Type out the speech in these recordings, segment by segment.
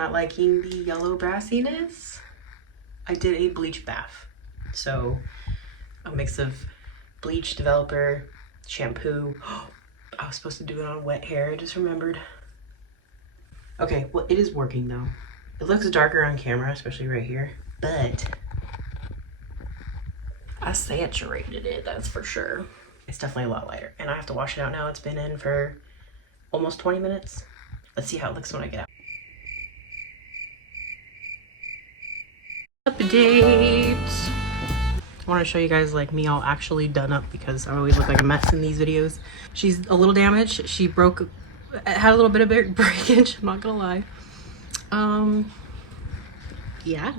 not liking the yellow brassiness. I did a bleach bath. So a mix of bleach, developer, shampoo. I was supposed to do it on wet hair, I just remembered. Okay, well, it is working though. It looks darker on camera, especially right here, but I saturated it, that's for sure. It's definitely a lot lighter, and I have to wash it out now. It's been in for almost 20 minutes. Let's see how it looks when I get out. Update. I want to show you guys like me all actually done up because I always look like a mess in these videos. She's a little damaged. She had a little bit of breakage, I'm not gonna lie. Yeah.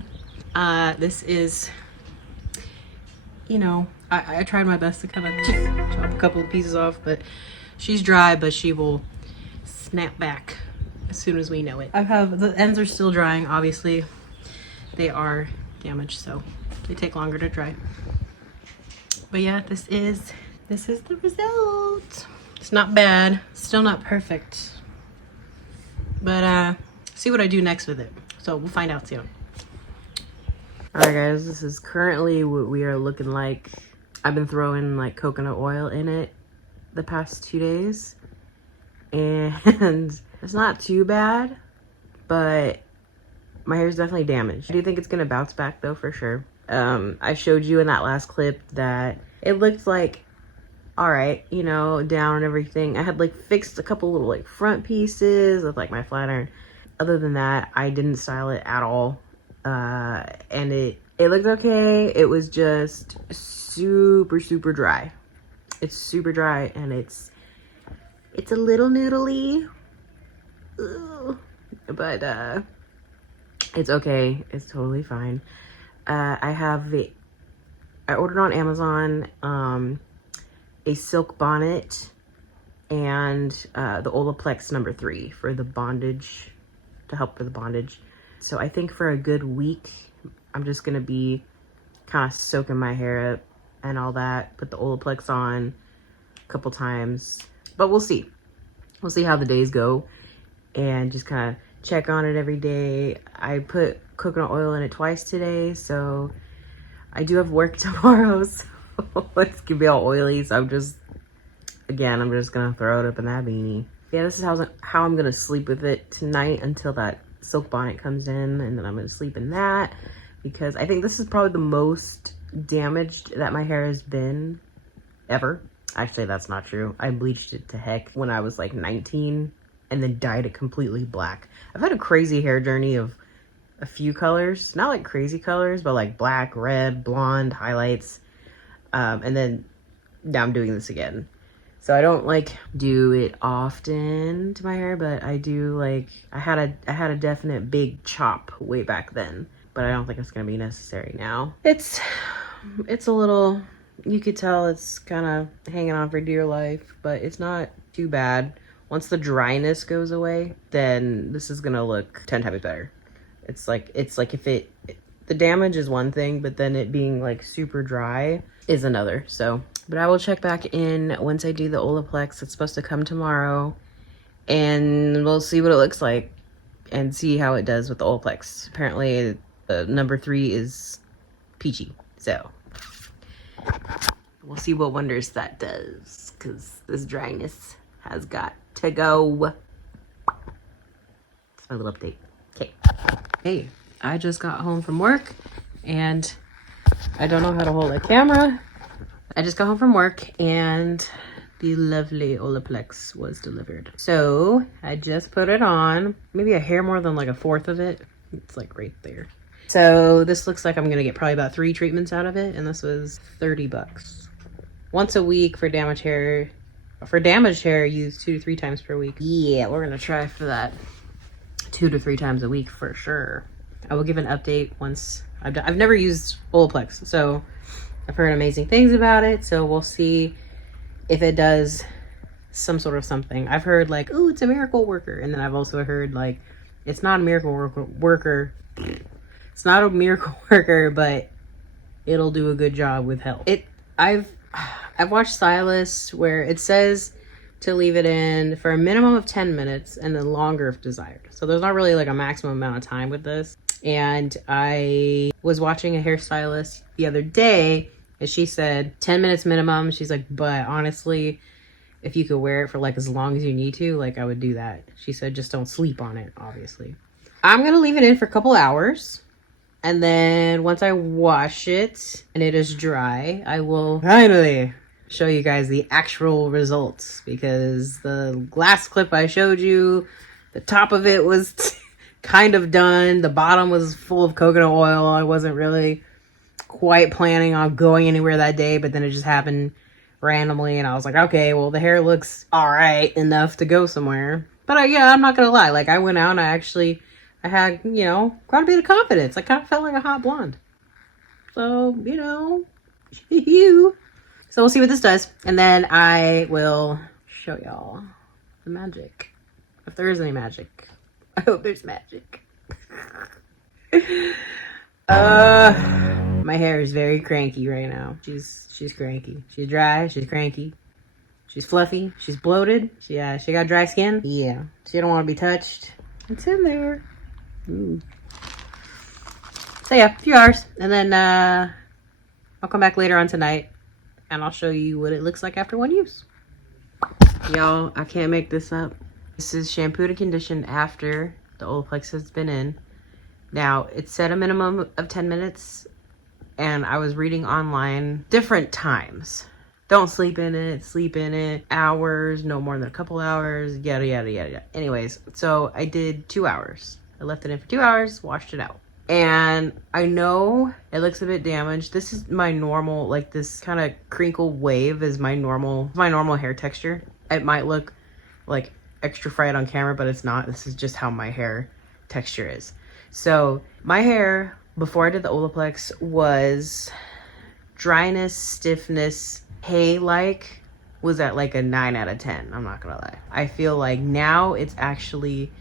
This is, you know, I tried my best to kind of chop a couple of pieces off, but she's dry, but she will snap back as soon as we know it. The ends are still drying, obviously. They are damaged, so they take longer to dry. But yeah, this is the result. It's not bad, still not perfect. But see what I do next with it. So we'll find out soon. Alright guys, this is currently what we are looking like. I've been throwing like coconut oil in it the past 2 days. And it's not too bad, but my hair is definitely damaged. I do think it's gonna bounce back though, for sure. I showed you in that last clip that it looked like all right, you know, down and everything. I had like fixed a couple little like front pieces with like my flat iron. Other than that, I didn't style it at all. And it looked okay. It was just super dry. It's super dry and it's a little noodly. Ugh. But it's okay. It's totally fine. I ordered on Amazon a silk bonnet and the Olaplex number 3 for the bondage, to help with the bondage. So I think for a good week, I'm just gonna be kind of soaking my hair up and all that, put the Olaplex on a couple times, but we'll see. We'll see how the days go and just kind of check on it every day. I put coconut oil in it twice today, so I do have work tomorrow, so it's gonna be all oily. So I'm just gonna throw it up in that beanie. Yeah, this is how I'm gonna sleep with it tonight until that silk bonnet comes in, and then I'm gonna sleep in that because I think this is probably the most damaged that my hair has been ever. Actually, that's not true. I bleached it to heck when I was like 19 and then dyed it completely black. I've had a crazy hair journey of a few colors, not like crazy colors, but like black, red, blonde, highlights. And then now I'm doing this again. So I don't like do it often to my hair, but I do like, I had a definite big chop way back then, but I don't think it's gonna be necessary now. It's a little, you could tell it's kind of hanging on for dear life, but it's not too bad. Once the dryness goes away, then this is gonna look 10 times better. It's like if the damage is one thing, but then it being like super dry is another. So, but I will check back in once I do the Olaplex. It's supposed to come tomorrow, and we'll see what it looks like and see how it does with the Olaplex. Apparently number 3 is peachy, so we'll see what wonders that does, because this dryness has got to go. It's my little update. Okay. Hey, I just got home from work and I don't know how to hold a camera. I just got home from work and the lovely Olaplex was delivered. So I just put it on, maybe a hair more than like a fourth of it. It's like right there. So this looks like I'm gonna get probably about 3 treatments out of it, and this was 30 bucks. Once a week for damaged hair. For damaged hair, use 2 to 3 times per week. Yeah, we're gonna try for that 2 to 3 times a week for sure. I will give an update once I've never used Olaplex, so I've heard amazing things about it. So we'll see if it does some sort of something. I've heard like, oh, it's a miracle worker, and then I've also heard like, it's not a miracle worker. It's not a miracle worker, but it'll do a good job with health. I've watched stylists where it says to leave it in for a minimum of 10 minutes and then longer if desired. So there's not really like a maximum amount of time with this. And I was watching a hairstylist the other day and she said 10 minutes minimum. She's like, but honestly, if you could wear it for like as long as you need to, like I would do that. She said, just don't sleep on it, obviously. I'm gonna leave it in for a couple hours. And then once I wash it and it is dry, I will finally show you guys the actual results, because the last clip I showed you, the top of it was kind of done. The bottom was full of coconut oil. I wasn't really quite planning on going anywhere that day, but then it just happened randomly and I was like, okay, well the hair looks all right enough to go somewhere. But yeah, I'm not gonna lie, like I went out and I had, you know, quite a bit of confidence. I kind of felt like a hot blonde. So, you know, so we'll see what this does. And then I will show y'all the magic. If there is any magic. I hope there's magic. My hair is very cranky right now. She's cranky. She's dry, she's cranky. She's fluffy, she's bloated. She got dry skin. Yeah, she don't want to be touched. It's in there. Ooh. So yeah, a few hours, and then I'll come back later on tonight and I'll show you what it looks like after one use. Y'all, I can't make this up. This is shampoo to condition after the Olaplex has been in. Now, it said a minimum of 10 minutes, and I was reading online different times. Don't sleep in it, hours, no more than a couple hours, yada, yada, yada, yada. Anyways, so I did 2 hours. I left it in for 2 hours, washed it out. And I know it looks a bit damaged. This is my normal, like this kind of crinkle wave is my normal hair texture. It might look like extra fried on camera, but it's not. This is just how my hair texture is. So my hair before I did the Olaplex was dryness, stiffness, hay-like was at like a 9 out of 10. I'm not gonna lie. I feel like now it's actually,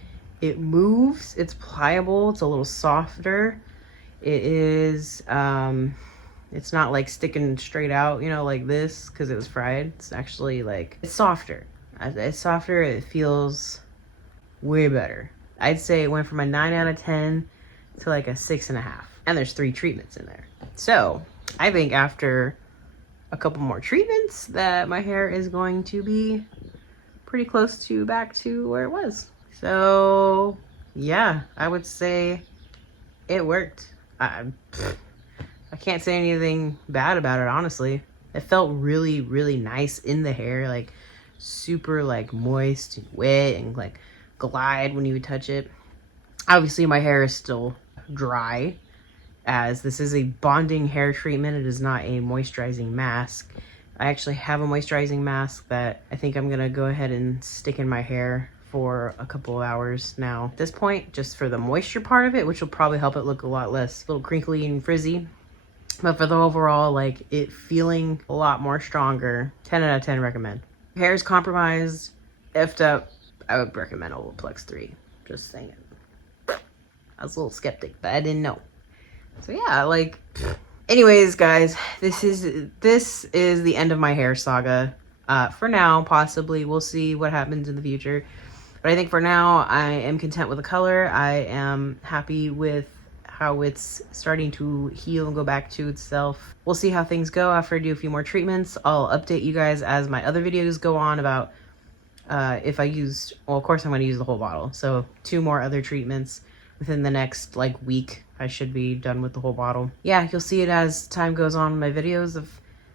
it moves, it's pliable, it's a little softer. It is, it's not like sticking straight out, you know, like this, because it was fried. It's actually like, it's softer. It's softer, it feels way better. I'd say it went from a 9 out of 10 to like a 6.5. And there's 3 treatments in there. So I think after a couple more treatments that my hair is going to be pretty close to back to where it was. So yeah, I would say it worked. I can't say anything bad about it, honestly. It felt really, really nice in the hair, like super like moist and wet and like glide when you would touch it. Obviously my hair is still dry, as this is a bonding hair treatment. It is not a moisturizing mask. I actually have a moisturizing mask that I think I'm gonna go ahead and stick in my hair for a couple of hours now at this point, just for the moisture part of it, which will probably help it look a lot less little crinkly and frizzy. But for the overall, like it feeling a lot more stronger, 10 out of 10 recommend. Hair is compromised, effed up, I would recommend Olaplex 3. Just saying. I was a little skeptic, but I didn't know. So yeah, like, anyways, guys, this is the end of my hair saga. For now, possibly we'll see what happens in the future. But I think for now, I am content with the color. I am happy with how it's starting to heal and go back to itself. We'll see how things go after I do a few more treatments. I'll update you guys as my other videos go on about if I used, well, of course I'm going to use the whole bottle. So 2 more other treatments within the next like week. I should be done with the whole bottle. Yeah, you'll see it as time goes on in my videos of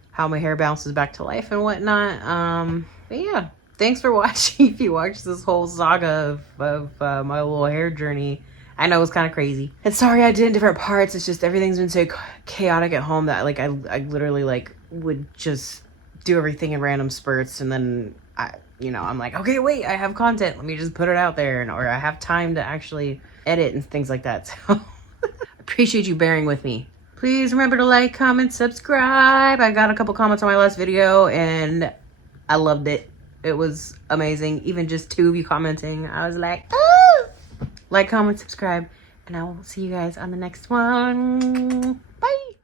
how my hair bounces back to life and whatnot. But yeah, thanks for watching. If you watched this whole saga of my little hair journey, I know it's kind of crazy. And sorry I did it in different parts. It's just everything's been so chaotic at home that like I literally like would just do everything in random spurts, and then I'm like, okay, wait, I have content. Let me just put it out there, or I have time to actually edit and things like that. So appreciate you bearing with me. Please remember to like, comment, subscribe. I got a couple comments on my last video and I loved it. It was amazing. Even just 2 of you commenting, I was like, oh! Like, comment, subscribe, and I will see you guys on the next one. Bye.